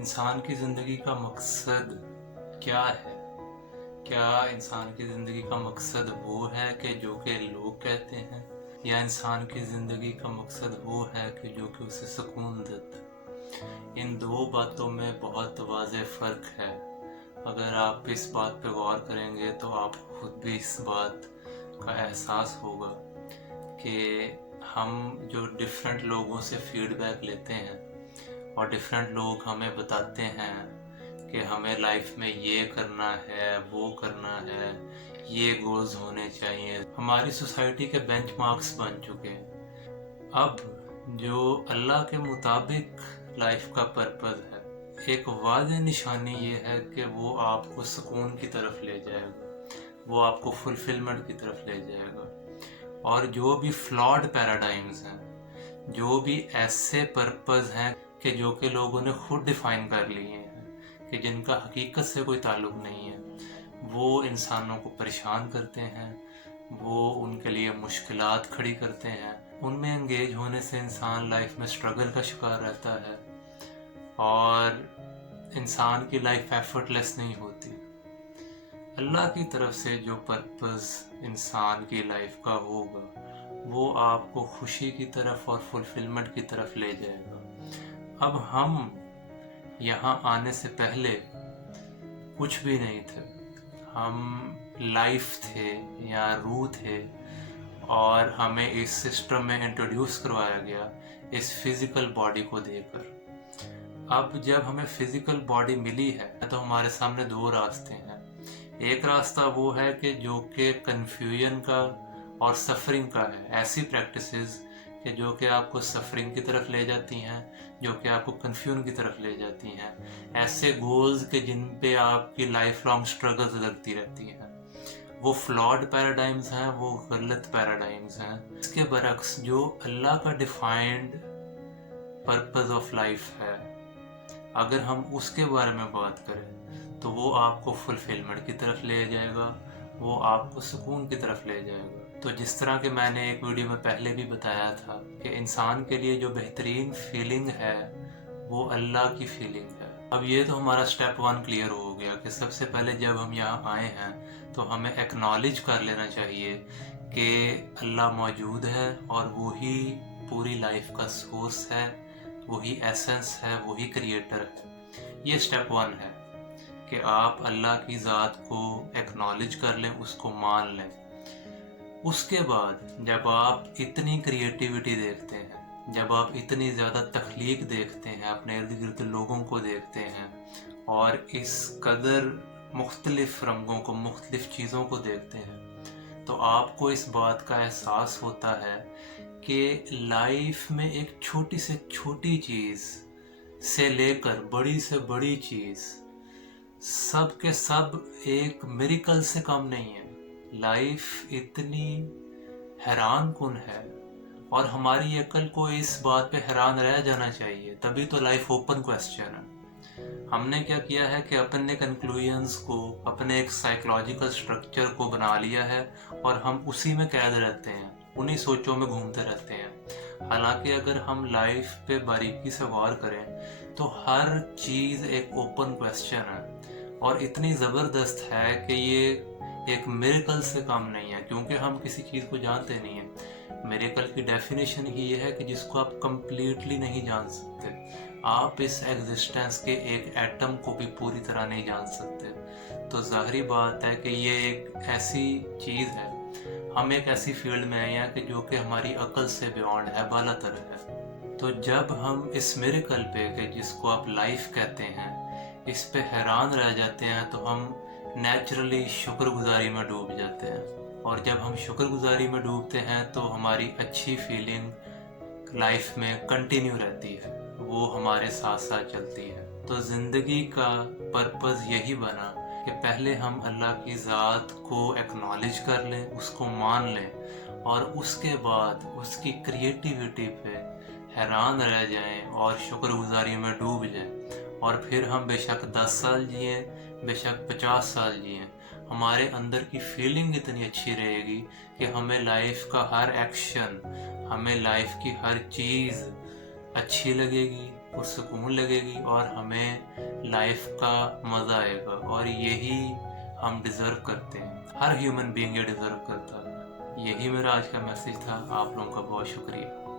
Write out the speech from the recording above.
انسان کی زندگی کا مقصد کیا ہے؟ کیا انسان کی زندگی کا مقصد وہ ہے کہ جو کہ لوگ کہتے ہیں، یا انسان کی زندگی کا مقصد وہ ہے کہ جو کہ اسے سکون دیتا ہے؟ ان دو باتوں میں بہت واضح فرق ہے۔ اگر آپ اس بات پہ غور کریں گے تو آپ خود بھی اس بات کا احساس ہوگا کہ ہم جو ڈیفرنٹ لوگوں سے فیڈ بیک لیتے ہیں اور ڈیفرنٹ لوگ ہمیں بتاتے ہیں کہ ہمیں لائف میں یہ کرنا ہے، وہ کرنا ہے، یہ گولز ہونے چاہیے، ہماری سوسائٹی کے بینچ مارکس بن چکے ہیں۔ اب جو اللہ کے مطابق لائف کا پرپز ہے، ایک واضح نشانی یہ ہے کہ وہ آپ کو سکون کی طرف لے جائے گا، وہ آپ کو فلفلمنٹ کی طرف لے جائے گا۔ اور جو بھی فلاڈ پیراڈائمز ہیں، جو بھی ایسے پرپز ہیں کہ جو کہ لوگوں نے خود ڈیفائن کر لیے ہیں، کہ جن کا حقیقت سے کوئی تعلق نہیں ہے، وہ انسانوں کو پریشان کرتے ہیں، وہ ان کے لیے مشکلات کھڑی کرتے ہیں۔ ان میں انگیج ہونے سے انسان لائف میں سٹرگل کا شکار رہتا ہے اور انسان کی لائف ایفرٹ لیس نہیں ہوتی۔ اللہ کی طرف سے جو پرپز انسان کی لائف کا ہوگا وہ آپ کو خوشی کی طرف اور فلفلمنٹ کی طرف لے جائے گا۔ اب ہم یہاں آنے سے پہلے کچھ بھی نہیں تھے، ہم لائف تھے یا روح تھے، اور ہمیں اس سسٹم میں انٹروڈیوس کروایا گیا اس فزیکل باڈی کو دے کر۔ اب جب ہمیں فزیکل باڈی ملی ہے تو ہمارے سامنے دو راستے ہیں۔ ایک راستہ وہ ہے کہ جو کہ کنفیوژن کا اور سفرنگ کا ہے، ایسی پریکٹسز کہ جو کہ آپ کو سفرنگ کی طرف لے جاتی ہیں، جو کہ آپ کو کنفیوژن کی طرف لے جاتی ہیں، ایسے گولز کہ جن پہ آپ کی لائف لانگ سٹرگلز لگتی رہتی ہیں، وہ فلاڈ پیراڈائمز ہیں، وہ غلط پیراڈائمز ہیں۔ اس کے برعکس جو اللہ کا ڈیفائنڈ پرپز آف لائف ہے، اگر ہم اس کے بارے میں بات کریں تو وہ آپ کو فلفلمنٹ کی طرف لے جائے گا، وہ آپ کو سکون کی طرف لے جائے گا۔ تو جس طرح کہ میں نے ایک ویڈیو میں پہلے بھی بتایا تھا کہ انسان کے لیے جو بہترین فیلنگ ہے وہ اللہ کی فیلنگ ہے۔ اب یہ تو ہمارا سٹیپ 1 کلیئر ہو گیا کہ سب سے پہلے جب ہم یہاں آئے ہیں تو ہمیں ایکنالج کر لینا چاہیے کہ اللہ موجود ہے اور وہی پوری لائف کا سورس ہے، وہی ایسنس ہے، وہی کریٹر ہے۔ یہ سٹیپ 1 ہے کہ آپ اللہ کی ذات کو ایکنالج کر لیں، اس کو مان لیں۔ اس کے بعد جب آپ اتنی کریٹیوٹی دیکھتے ہیں، جب آپ اتنی زیادہ تخلیق دیکھتے ہیں، اپنے ارد گرد لوگوں کو دیکھتے ہیں اور اس قدر مختلف رنگوں کو، مختلف چیزوں کو دیکھتے ہیں، تو آپ کو اس بات کا احساس ہوتا ہے کہ لائف میں ایک چھوٹی سے چھوٹی چیز سے لے کر بڑی سے بڑی چیز، سب کے سب ایک میریکل سے کم نہیں ہے۔ لائف اتنی حیران کن ہے اور ہماری عقل کو اس بات پہ حیران رہ جانا چاہیے، تبھی تو لائف اوپن کوسچن ہے۔ ہم نے کیا کیا ہے کہ اپنے کنکلوژنز کو، اپنے ایک سائیکولوجیکل سٹرکچر کو بنا لیا ہے اور ہم اسی میں قید رہتے ہیں، انہی سوچوں میں گھومتے رہتے ہیں۔ حالانکہ اگر ہم لائف پہ باریکی سے غور کریں تو ہر چیز ایک اوپن کوسچن ہے اور اتنی زبردست ہے کہ یہ ایک میریکل سے کم نہیں ہے، کیونکہ ہم کسی چیز کو جانتے نہیں ہیں۔ میریکل کی ڈیفینیشن ہی یہ ہے کہ جس کو آپ کمپلیٹلی نہیں جان سکتے۔ آپ اس ایگزسٹنس کے ایک ایٹم کو بھی پوری طرح نہیں جان سکتے۔ تو ظاہری بات ہے کہ یہ ایک ایسی چیز ہے، ہم ایک ایسی فیلڈ میں آئے ہیں کہ جو کہ ہماری عقل سے بیونڈ ہے، بالا تر ہے۔ تو جب ہم اس میریکل پہ، کہ جس کو آپ لائف کہتے ہیں، اس پہ حیران رہ جاتے ہیں تو ہم نیچرلی شکر گزاری میں ڈوب جاتے ہیں، اور جب ہم شکر گزاری میں ڈوبتے ہیں تو ہماری اچھی فیلنگ لائف میں کنٹینیو رہتی ہے، وہ ہمارے ساتھ ساتھ چلتی ہے۔ تو زندگی کا پرپز یہی بنا کہ پہلے ہم اللہ کی ذات کو ایکنالج کر لیں، اس کو مان لیں، اور اس کے بعد اس کی کریٹیوٹی پہ حیران رہ جائیں اور شکر گزاری میں ڈوب جائیں۔ اور پھر ہم بے شک 10 سال جئیں، بے شک 50 سال جئیں، ہمارے اندر کی فیلنگ اتنی اچھی رہے گی کہ ہمیں لائف کا ہر ایکشن، ہمیں لائف کی ہر چیز اچھی لگے گی، پرسکون لگے گی، اور ہمیں لائف کا مزہ آئے گا، اور یہی ہم ڈیزرو کرتے ہیں، ہر ہیومن بینگ یہ ڈیزرو کرتا ہے۔ یہی میرا آج کا میسج تھا، آپ لوگوں کا بہت شکریہ۔